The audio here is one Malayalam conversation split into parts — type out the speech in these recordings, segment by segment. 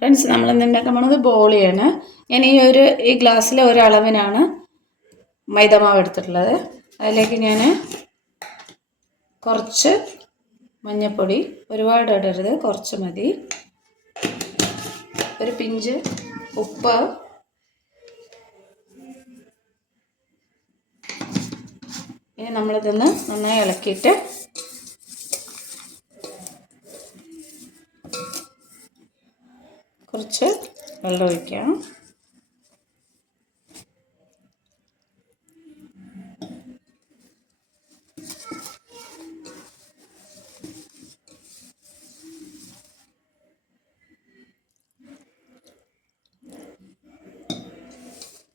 ഫ്രണ്ട്സ്, നമ്മളിന്ന് ഉണ്ടാക്കാൻ പോണത് ബോളിയാണ്. ഞാൻ ഈ ഗ്ലാസ്സിലെ ഒരളവിനാണ് മൈദമാവ് എടുത്തിട്ടുള്ളത്. അതിലേക്ക് ഞാൻ കുറച്ച് മഞ്ഞൾപ്പൊടി, ഒരുപാട് ഇടരുത്, കുറച്ച് മതി, ഒരു പിഞ്ച് ഉപ്പ്, ഇനി നമ്മളിതൊന്ന് നന്നായി ഇളക്കിയിട്ട് കുറച്ച് വെള്ളം ഒഴിക്കാം.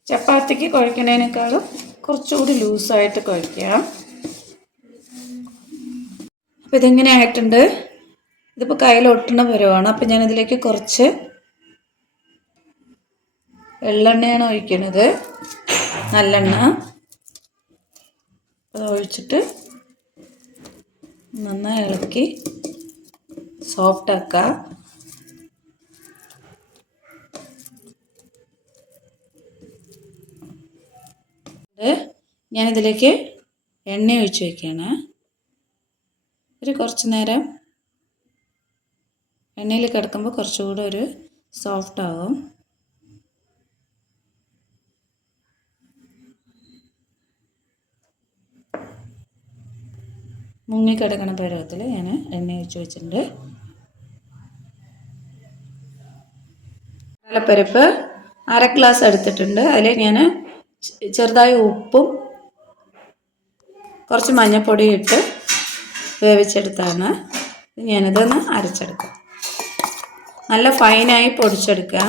ചപ്പാത്തിക്ക് കുഴക്കുന്നതിനേക്കാളും കുറച്ചുകൂടി ലൂസായിട്ട് കുഴയ്ക്കാം. അപ്പോൾ ഇതിങ്ങനെ ആയിട്ടുണ്ട്. ഇതിപ്പോൾ കയ്യിൽ ഒട്ടുന്ന പരുവാണ്. അപ്പോൾ ഞാനിതിലേക്ക് കുറച്ച് എള്ളെണ്ണയാണ് ഒഴിക്കുന്നത്, നല്ലെണ്ണ. അത് ഒഴിച്ചിട്ട് നന്നായി ഇളക്കി സോഫ്റ്റാക്കാം. ഞാനിതിലേക്ക് എണ്ണ ഒഴിച്ച് വയ്ക്കുകയാണ്. കുറച്ച് നേരം എണ്ണയിൽ കിടക്കുമ്പോൾ കുറച്ചുകൂടെ ഒരു സോഫ്റ്റ് ആകും. മുങ്ങിക്കിടക്കണ പരുവത്തിൽ ഞാൻ എണ്ണ ഒഴിച്ച് വെച്ചിട്ടുണ്ട്. കടലപ്പരിപ്പ് 1/2 ഗ്ലാസ് എടുത്തിട്ടുണ്ട്. അതിൽ ഞാൻ ചെറുതായി ഉപ്പും കുറച്ച് മഞ്ഞൾപ്പൊടിയും ഇട്ട് വേവിച്ചെടുത്താണ്. ഞാനിതൊന്ന് അരച്ചെടുക്കാം. നല്ല ഫൈനായി പൊടിച്ചെടുക്കുക.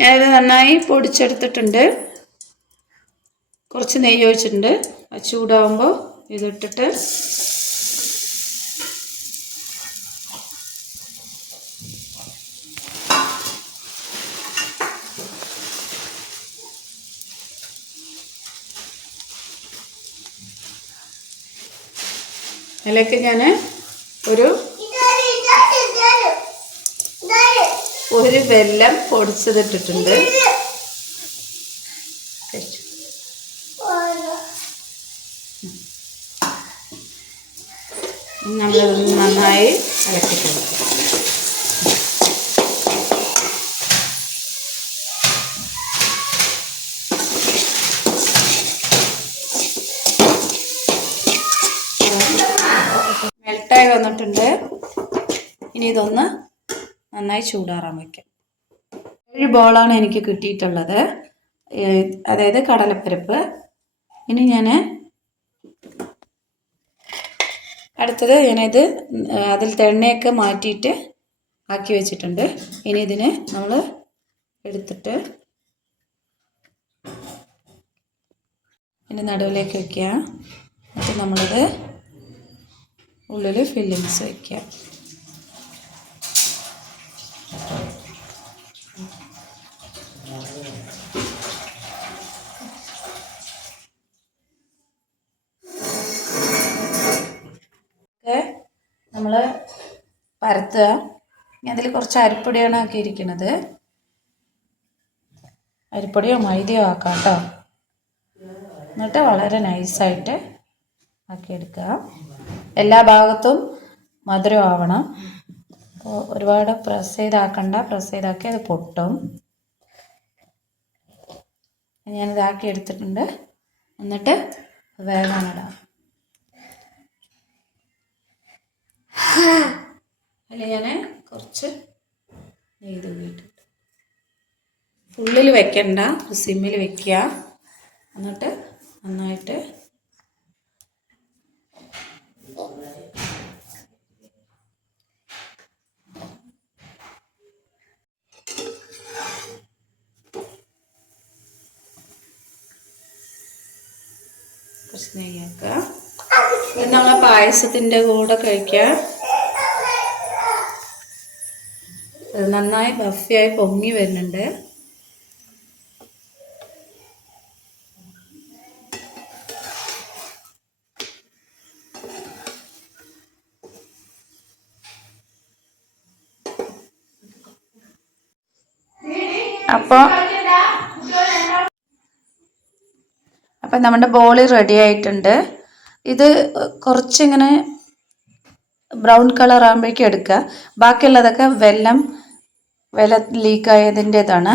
ഞാനിത് നന്നായി പൊടിച്ചെടുത്തിട്ടുണ്ട്. കുറച്ച് നെയ്യ് ഒഴിച്ചിട്ടുണ്ട്. അത് ചൂടാകുമ്പോൾ ഇതിട്ടിട്ട് അതിലേക്ക് ഞാൻ ഒരു വെല്ലം പൊടിച്ചതിട്ടിട്ടുണ്ട്. നമ്മളിത് നന്നായി ഇളക്കി കൊടുക്കും. മെൽട്ടായി വന്നിട്ടുണ്ട്. ഇനി ഇതൊന്ന് നന്നായി ചൂടാറാൻ വയ്ക്കാം. 7 ബോളാണ് എനിക്ക് കിട്ടിയിട്ടുള്ളത്, അതായത് കടലപ്പരിപ്പ്. ഇനി ഞാൻ അടുത്തത് ഞാനിത് അതിലത്തെ എണ്ണയൊക്കെ മാറ്റിയിട്ട് ആക്കി വെച്ചിട്ടുണ്ട്. ഇനി ഇതിനെ നമ്മൾ എടുത്തിട്ട് ഇതിൻ്റെ നടുവിലേക്ക് വയ്ക്കുക. എന്നിട്ട് നമ്മളിത് ഉള്ളിൽ ഫില്ലിങ്സ് വയ്ക്കുക. നമ്മൾ പരത്തുക. അതിൽ കുറച്ച് അരിപ്പൊടിയാണ് ആക്കിയിരിക്കുന്നത്. അരിപ്പൊടിയോ മൈദയോ ആക്കാം കേട്ടോ. എന്നിട്ട് വളരെ നൈസായിട്ട് ആക്കിയെടുക്കുക. എല്ലാ ഭാഗത്തും മധുരം ആവണം. അപ്പോൾ ഒരുപാട് പ്രസ് ചെയ്താക്കണ്ട. പ്രസ് ചെയ്താക്കി അത് പൊട്ടും. ഞാനിതാക്കി എടുത്തിട്ടുണ്ട്. എന്നിട്ട് വേകാനിടാം. അതിൽ ഞാൻ കുറച്ച് നെയ്യ് തൂക്കിയിട്ടുണ്ട്. ഫുള്ളിൽ വെക്കണ്ട, സിമ്മിൽ വെക്കുക. എന്നിട്ട് നന്നായിട്ട് കുറച്ച് നെയ്യാക്കുക. ഇത് നമ്മളെ പായസത്തിൻ്റെ കൂടെ കഴിക്കുക. നന്നായി ബഫിയായി പൊങ്ങി വരുന്നുണ്ട്. അപ്പം നമ്മുടെ ബോളി റെഡി ആയിട്ടുണ്ട്. ഇത് കുറച്ചിങ്ങനെ ബ്രൗൺ കളർ ആകുമ്പോഴേക്കും എടുക്കുക. ബാക്കിയുള്ളതൊക്കെ വെള്ളം ലീക്കായതിൻ്റെതാണ്.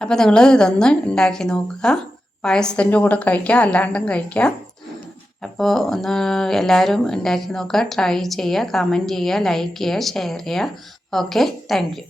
അപ്പോൾ നിങ്ങൾ ഇതൊന്ന് ഉണ്ടാക്കി നോക്കുക. പായസത്തിൻ്റെ കൂടെ കഴിക്കുക, അല്ലാണ്ടും കഴിക്കുക. അപ്പോൾ ഒന്ന് എല്ലാവരും ഉണ്ടാക്കി നോക്കുക, ട്രൈ ചെയ്യുക, കമൻറ്റ് ചെയ്യുക, ലൈക്ക് ചെയ്യുക, ഷെയർ ചെയ്യുക. Okay, thank you.